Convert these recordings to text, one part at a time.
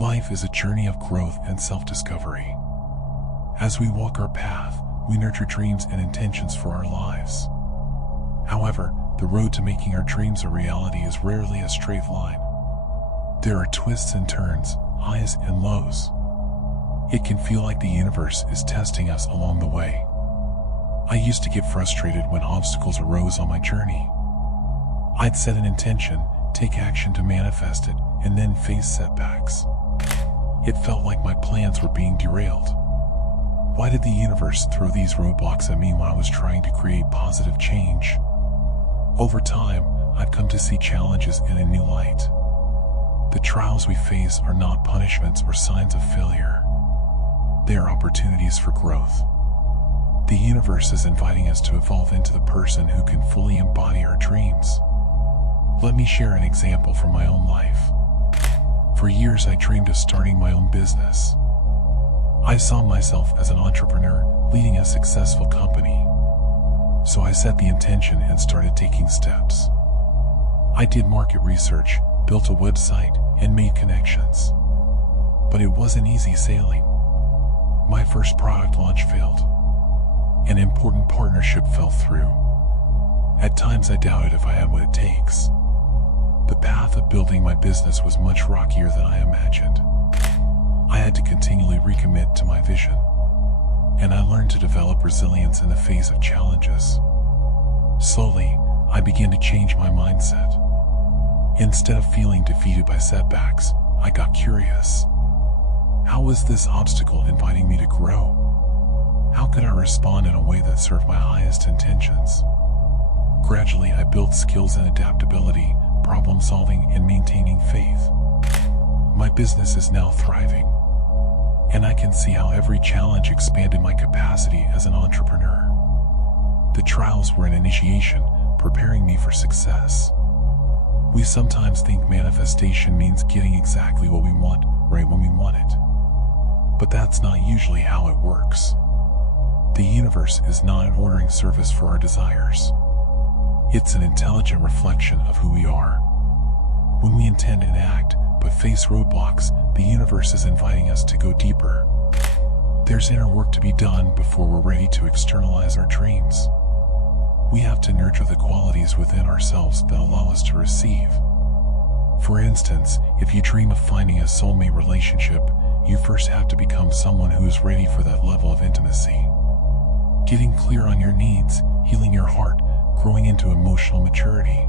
Life is a journey of growth and self-discovery. As we walk our path, we nurture dreams and intentions for our lives. However, the road to making our dreams a reality is rarely a straight line. There are twists and turns, highs and lows. It can feel like the universe is testing us along the way. I used to get frustrated when obstacles arose on my journey. I'd set an intention, take action to manifest it, and then face setbacks. It felt like my plans were being derailed. Why did the universe throw these roadblocks at me when I was trying to create positive change? Over time, I've come to see challenges in a new light. The trials we face are not punishments or signs of failure. They are opportunities for growth. The universe is inviting us to evolve into the person who can fully embody our dreams. Let me share an example from my own life. For years, I dreamed of starting my own business. I saw myself as an entrepreneur leading a successful company. So I set the intention and started taking steps. I did market research, built a website, and made connections. But it wasn't easy sailing. My first product launch failed. An important partnership fell through. At times I doubted if I had what it takes. The path of building my business was much rockier than I imagined. I had to continually recommit to my vision, and I learned to develop resilience in the face of challenges. Slowly, I began to change my mindset. Instead of feeling defeated by setbacks, I got curious. How was this obstacle inviting me to grow? How could I respond in a way that served my highest intentions? Gradually, I built skills in adaptability, problem solving, and maintaining faith. My business is now thriving, and I can see how every challenge expanded my capacity as an entrepreneur. The trials were an initiation, preparing me for success. We sometimes think manifestation means getting exactly what we want, right when we want it. But that's not usually how it works. The universe is not an ordering service for our desires. It's an intelligent reflection of who we are. When we intend and act, but face roadblocks, the universe is inviting us to go deeper. There's inner work to be done before we're ready to externalize our dreams. We have to nurture the qualities within ourselves that allow us to receive. For instance, if you dream of finding a soulmate relationship, you first have to become someone who is ready for that level of intimacy. Getting clear on your needs, healing your heart, growing into emotional maturity.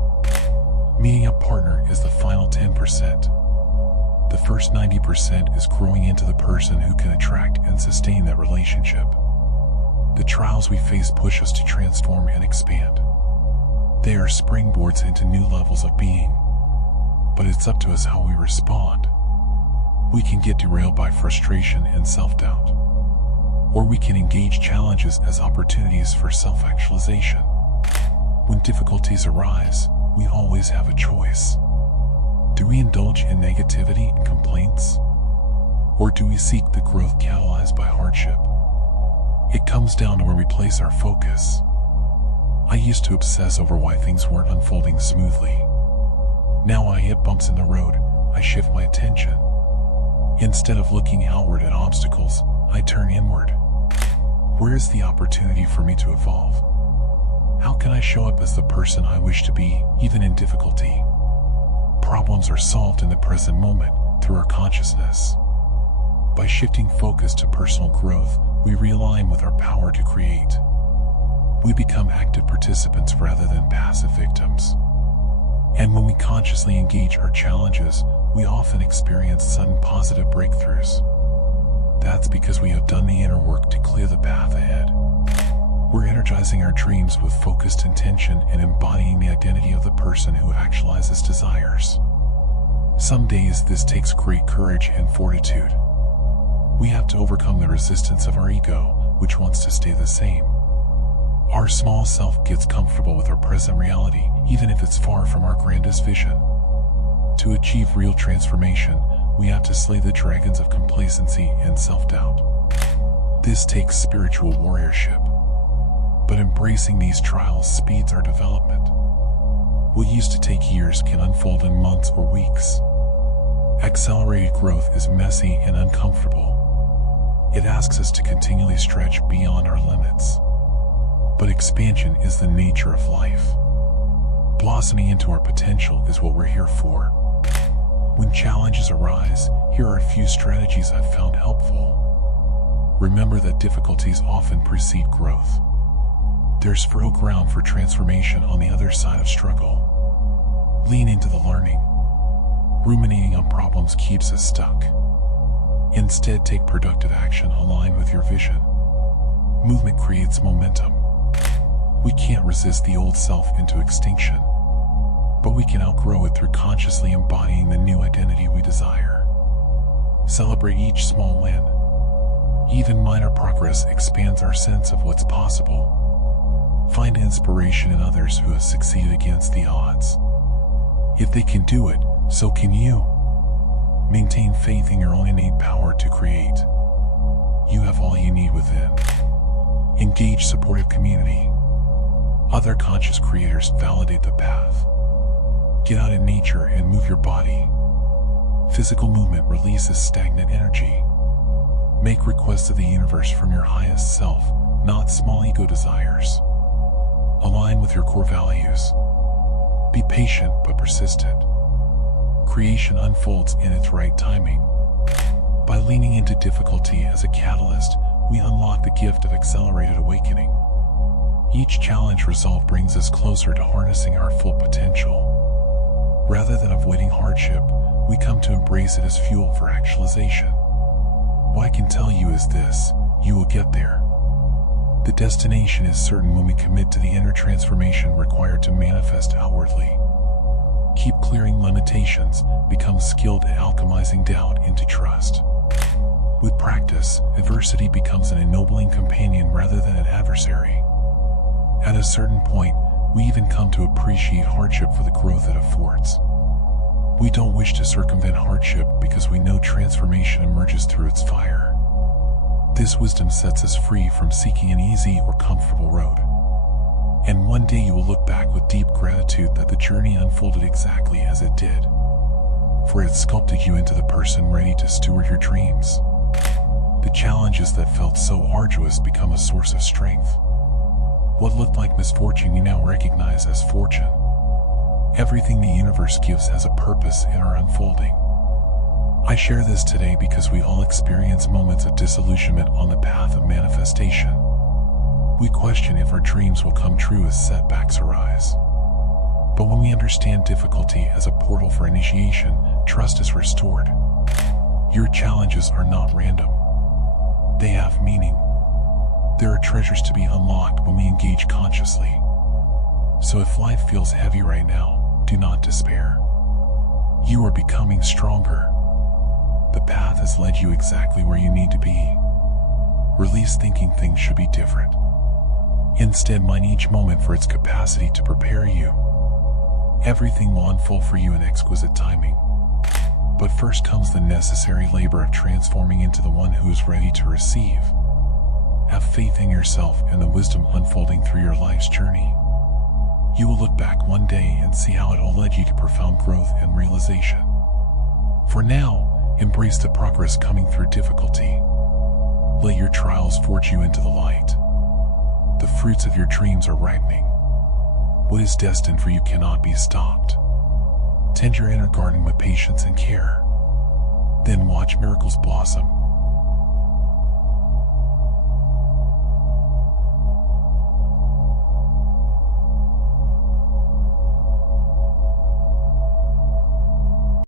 Meeting a partner is the final 10%. The first 90% is growing into the person who can attract and sustain that relationship. The trials we face push us to transform and expand. They are springboards into new levels of being. But it's up to us how we respond. We can get derailed by frustration and self-doubt. Or we can engage challenges as opportunities for self-actualization. When difficulties arise, we always have a choice. Do we indulge in negativity and complaints? Or do we seek the growth catalyzed by hardship? It comes down to where we place our focus. I used to obsess over why things weren't unfolding smoothly. Now I hit bumps in the road, I shift my attention. Instead of looking outward at obstacles, I turn inward. Where is the opportunity for me to evolve? How can I show up as the person I wish to be, even in difficulty? Problems are solved in the present moment through our consciousness. By shifting focus to personal growth, we realign with our power to create. We become active participants rather than passive victims. And when we consciously engage our challenges, we often experience sudden positive breakthroughs. That's because we have done the inner work to clear the path ahead. We're energizing our dreams with focused intention and embodying the identity of the person who actualizes desires. Some days this takes great courage and fortitude. We have to overcome the resistance of our ego, which wants to stay the same. Our small self gets comfortable with our present reality, even if it's far from our grandest vision. To achieve real transformation, we have to slay the dragons of complacency and self-doubt. This takes spiritual warriorship. But embracing these trials speeds our development. What used to take years can unfold in months or weeks. Accelerated growth is messy and uncomfortable. It asks us to continually stretch beyond our limits. But expansion is the nature of life. Blossoming into our potential is what we're here for. When challenges arise, here are a few strategies I've found helpful. Remember that difficulties often precede growth. There's fertile ground for transformation on the other side of struggle. Lean into the learning. Ruminating on problems keeps us stuck. Instead, take productive action aligned with your vision. Movement creates momentum. We can't resist the old self into extinction, but we can outgrow it through consciously embodying the new identity we desire. Celebrate each small win. Even minor progress expands our sense of what's possible. Find inspiration in others who have succeeded against the odds. If they can do it, so can you. Maintain faith in your own innate power to create. You have all you need within. Engage supportive community. Other conscious creators validate the path. Get out in nature and move your body. Physical movement releases stagnant energy. Make requests of the universe from your highest self, not small ego desires. Align with your core values. Be patient but persistent. Creation unfolds in its right timing. By leaning into difficulty as a catalyst, we unlock the gift of accelerated awakening. Each challenge resolved brings us closer to harnessing our full potential. Rather than avoiding hardship, we come to embrace it as fuel for actualization. What I can tell you is this: you will get there. The destination is certain when we commit to the inner transformation required to manifest outwardly. Keep clearing limitations, become skilled at alchemizing doubt into trust. With practice, adversity becomes an ennobling companion rather than an adversary. At a certain point, we even come to appreciate hardship for the growth it affords. We don't wish to circumvent hardship because we know transformation emerges through its fire. This wisdom sets us free from seeking an easy or comfortable road. And one day you will look back with deep gratitude that the journey unfolded exactly as it did. For it sculpted you into the person ready to steward your dreams. The challenges that felt so arduous become a source of strength. What looked like misfortune you now recognize as fortune. Everything the universe gives has a purpose in our unfolding. I share this today because we all experience moments of disillusionment on the path of manifestation. We question if our dreams will come true as setbacks arise. But when we understand difficulty as a portal for initiation, trust is restored. Your challenges are not random. They have meaning. There are treasures to be unlocked when we engage consciously. So if life feels heavy right now, do not despair. You are becoming stronger. The path has led you exactly where you need to be. Release thinking things should be different. Instead, mine each moment for its capacity to prepare you. Everything will unfold for you in exquisite timing. But first comes the necessary labor of transforming into the one who is ready to receive. Have faith in yourself and the wisdom unfolding through your life's journey. You will look back one day and see how it all led you to profound growth and realization. For now, embrace the progress coming through difficulty. Let your trials forge you into the light. The fruits of your dreams are ripening. What is destined for you cannot be stopped. Tend your inner garden with patience and care. Then watch miracles blossom.